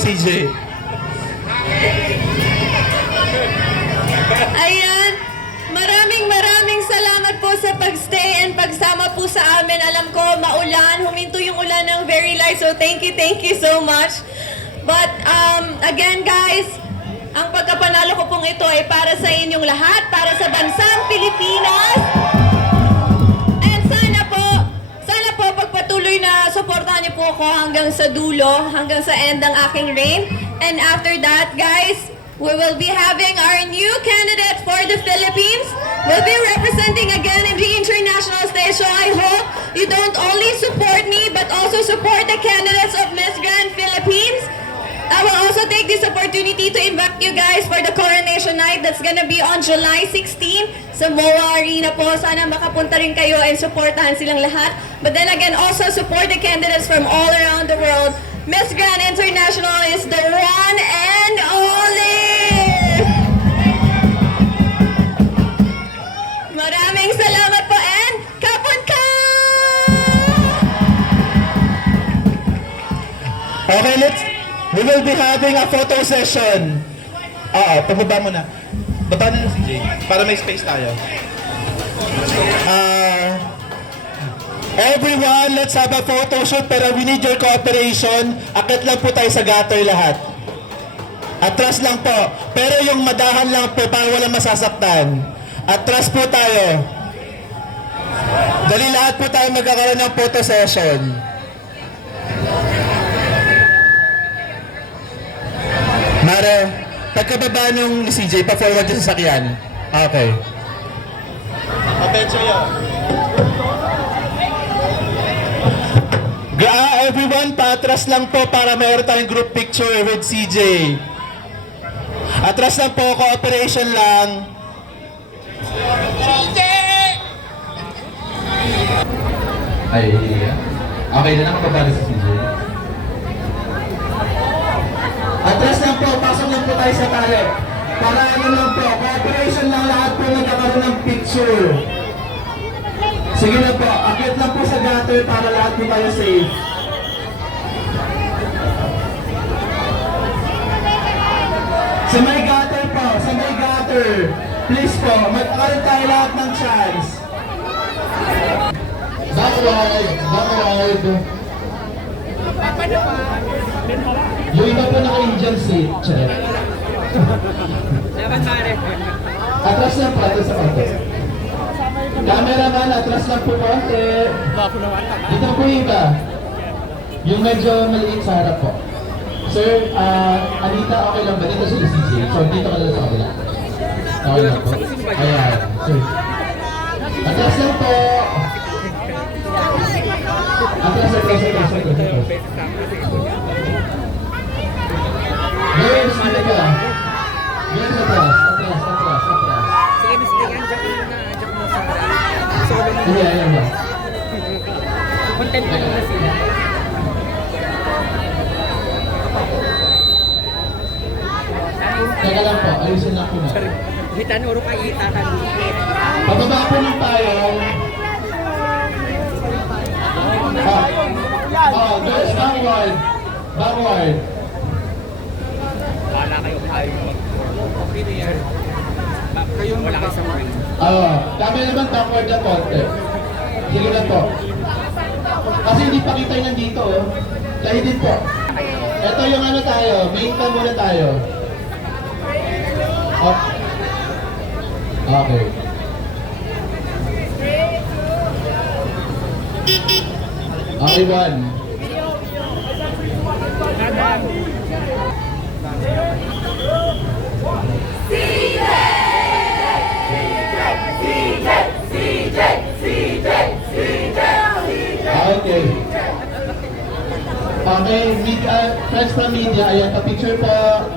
CJ. Ayan, maraming salamat po sa pagstay and pagsama po sa amin. Alam ko, maulan, huminto yung ulan ng very light, so thank you so much. But again guys, ang pagkapanalo ko pong ito ay para sa inyong lahat, para sa bansang Pilipinas. And sana po pagpatuloy na suportahan niyo po ako hanggang sa dulo, hanggang sa end ng aking reign. And after that, guys, we will be having our new candidate for the Philippines. We'll be representing again in the international stage. So I hope you don't only support me, but also support the candidates of Miss Grand Philippines. I will also take this opportunity to invite you guys for the coronation night that's gonna be on July 16 sa MOA Arena po. Sana makapunta rin kayo and supportahan silang lahat. But then again, also support the candidates from all around the world. Miss Grand International is the one and only! Maraming salamat po and kapon ka! Okay, we will be having a photo session. Pababa mo na. Baba na CJ, para may space tayo. Everyone, let's have a photo shoot, pero we need your cooperation. Akit lang po tayo sa gutter lahat. Atras lang po. Pero yung madahan lang po para walang masasaktan. Atras po tayo. Dali lahat po tayo magkakaroon ng photo session. Mare, pagkababa nung CJ, pa-forward yung sasakyan. Okay. Apecho yun. Everyone, paatras lang po para mayroon tayong group picture with CJ. Atras lang po, cooperation lang. CJ! Ay, okay na nakababa sa CJ. Atras lang po, pasok lang po tayo sa tayo. Para ano lang po, cooperation lang lahat po nagkakaroon ng picture. Sige na po, akit lang po sa gutter para lahat po tayo safe. Sa may gutter po, sa may gutter. Please po, magkaroon tayo lahat ng chance. Backward. Yung iba po naka-Indian seat, check. Atras lang po, atras lang po. Cameraman, atras lang po konti. Dito po yung iba. Yung medyo maliit sa harap po. Sir, Anita, okay lang ba? Dito si CJ. So, dito ka lang sa kabila. Okay lang po. Ayan, sir. Atras lang po. Atras. Yes, dito ka. Yes, atras. Sige, Miss Leanne, jack mo sa solo mo. Sige, ayan ba? Content mo na sila. Teka lang po, ayusin lang po na. Hitan, uro ka itatan. Pababa po ng tayo. There's backward. Wala kayo tayo. Okay na yan. Kayo wala kayo sa mga. Kami naman backward na konti. Sige lang po. Kasi hindi pa kita yung nandito. Tayo din po. Ito yung ano tayo, main cam muna tayo. Okay. Okay, one. Okay. Okay, friends from media, ayan, pa-picture po.